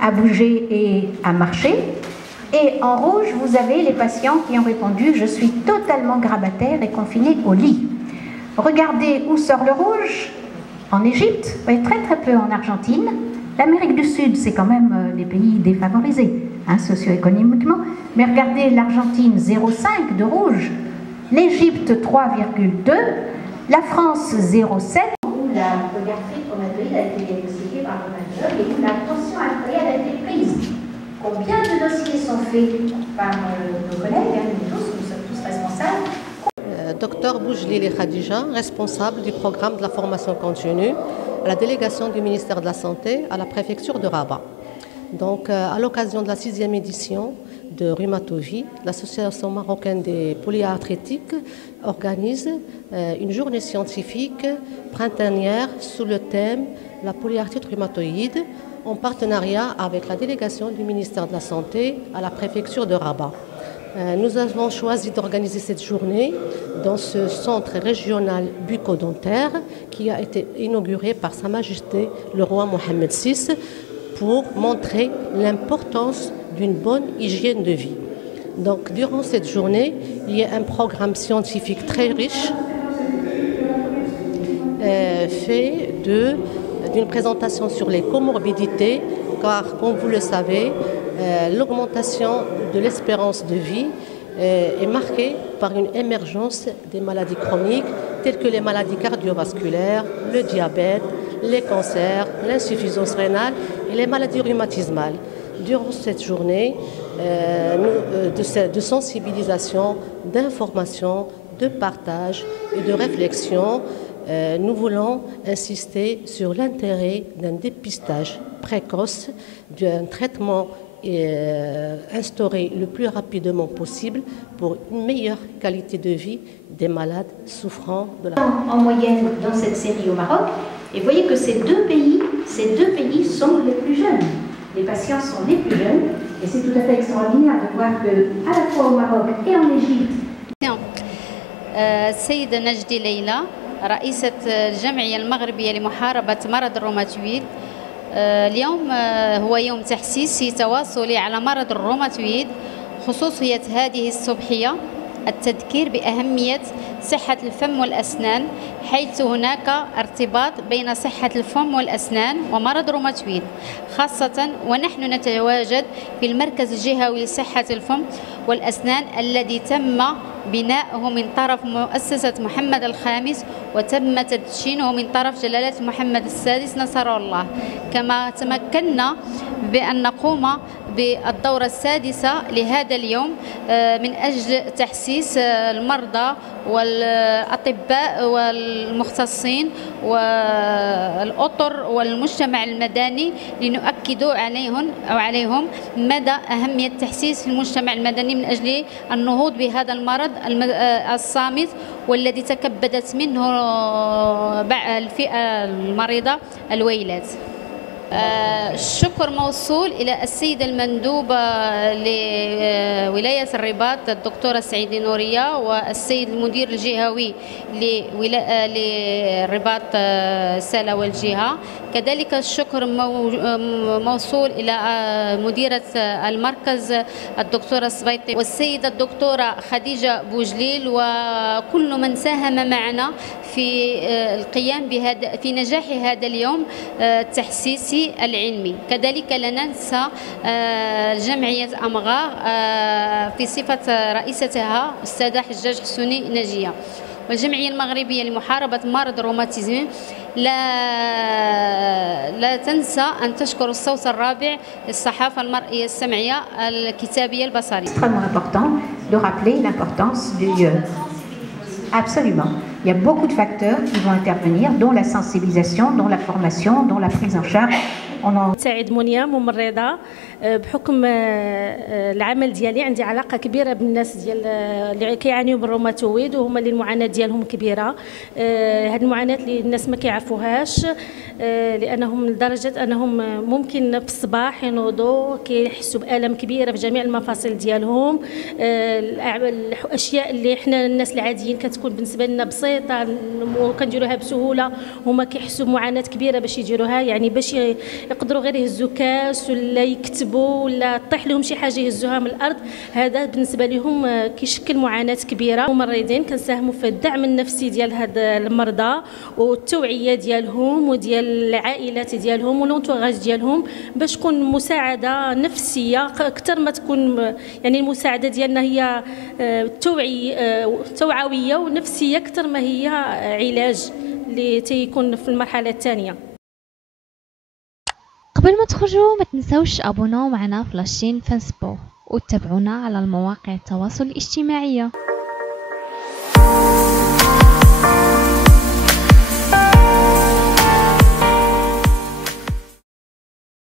à bouger et à marcher. Et en rouge, vous avez les patients qui ont répondu « Je suis totalement grabataire et confiné au lit ». Regardez où sort le rouge. En Égypte, très très peu en Argentine. L'Amérique du Sud, c'est quand même des pays défavorisés, socio-économiquement. Mais regardez l'Argentine, 0,5 de rouge. L'Égypte, 3,2. La France, 0,7. Où la gastrite rhumatoïde a été diagnostiquée par le rhumatologue et où la tension artérielle a été prise. Combien de dossiers sont faits par nos collègues, nous sommes tous responsables. Docteur Boujlili Khadija, responsable du programme de la formation continue à la délégation du ministère de la Santé à la préfecture de Rabat. Donc, à l'occasion de la 6e édition de Rhumatovie, l'Association marocaine des polyarthrétiques organise une journée scientifique printanière sous le thème « La polyarthrite rhumatoïde » en partenariat avec la délégation du ministère de la Santé à la préfecture de Rabat. Nous avons choisi d'organiser cette journée dans ce centre régional bucco-dentaire qui a été inauguré par Sa Majesté le roi Mohammed VI pour montrer l'importance d'une bonne hygiène de vie. Donc, durant cette journée, il y a un programme scientifique très riche fait d'une présentation sur les comorbidités, car, comme vous le savez, l'augmentation de l'espérance de vie est marquée par une émergence des maladies chroniques telles que les maladies cardiovasculaires, le diabète, les cancers, l'insuffisance rénale et les maladies rhumatismales. Durant cette journée de sensibilisation, d'information, de partage et de réflexion, nous voulons insister sur l'intérêt d'un dépistage précoce, d'un traitement instauré le plus rapidement possible pour une meilleure qualité de vie des malades souffrant de la... En moyenne dans cette série au Maroc, et vous voyez que ces deux pays sont les plus jeunes. Les patients sont les plus jeunes, et c'est tout à fait extraordinaire de voir que, à la fois au Maroc et en Égypte. السيدة نجدي ليلى رئيسة الجمعية المغربية لمحاربة مرض الروماتويد. اليوم هو يوم تحسيسي تواصلي على مرض الروماتويد. خصوصية هذه الصبحية التذكير بأهمية صحة الفم والأسنان، حيث هناك ارتباط بين صحة الفم والأسنان ومرض الروماتويد، خاصة ونحن نتواجد في المركز الجهوي لصحة الفم والأسنان الذي تم بناؤه من طرف مؤسسة محمد الخامس وتم تدشينه من طرف جلالة محمد السادس نصره الله. كما تمكنا بأن نقوم بالدورة السادسة لهذا اليوم من أجل تحسيس المرضى والأطباء والمختصين والأطر والمجتمع المدني لنؤكد عليهم مدى أهمية تحسيس المجتمع المدني من أجل النهوض بهذا المرض الصامت والذي تكبدت منه الفئة المريضة الويلات. الشكر موصول إلى السيدة المندوبة لولاية الرباط الدكتورة سعيدة نورية والسيد المدير الجهوي للرباط سلا والجهة. كذلك الشكر موصول إلى مديرة المركز الدكتورة سبيطي والسيدة الدكتورة خديجة بوجليل وكل من ساهم معنا في القيام في نجاح هذا اليوم التحسيسي العلمي. كذلك لا ننسى جمعية أمغار في صفة رئيستها السادة حجاج حسوني نجية والجمعية المغربية لمحاربة مرض الروماتيزم. لا تنسى أن تشكر الصوت الرابع للصحافة المرئية السمعية الكتابية البصرية. C'est extrêmement important de rappeler l'importance du... Absolument. Il y a beaucoup de facteurs qui vont intervenir, dont la sensibilisation, dont la formation, dont la prise en charge. سعيد منيا ممرضة. بحكم العمل ديالي عندي علاقة كبيرة بالناس ديال اللي كيعانيوا بالروماتويد وهما اللي المعاناة ديالهم كبيرة. هذه المعاناة اللي الناس ما كيعرفوهاش لأنهم لدرجة أنهم ممكن في الصباح ينوضوا كيحسوا بآلام كبيرة في جميع المفاصل ديالهم. الأشياء اللي احنا الناس العاديين كتكون بالنسبة لنا بسيطة وكنديروها بسهولة هما كيحسوا بمعاناة كبيرة باش يديروها، يعني باش يقدروا غير يهزوا كاس ولا يكتبوا ولا طيح لهم شي حاجه يهزوها من الارض. هذا بالنسبه لهم كيشكل معاناه كبيره. الممرضين كنساهموا في الدعم النفسي ديال هاد المرضى والتوعيه ديالهم وديال العائلات ديالهم والونتوراج ديالهم باش تكون مساعده نفسيه اكثر ما تكون يعني المساعده ديالنا هي توعويه ونفسيه اكثر ما هي علاج اللي تيكون في المرحله الثانيه. قبل ما تخرجوا ما تنسوش ابوناو معنا في لاشين فيسبوك وتابعونا على المواقع التواصل الاجتماعي.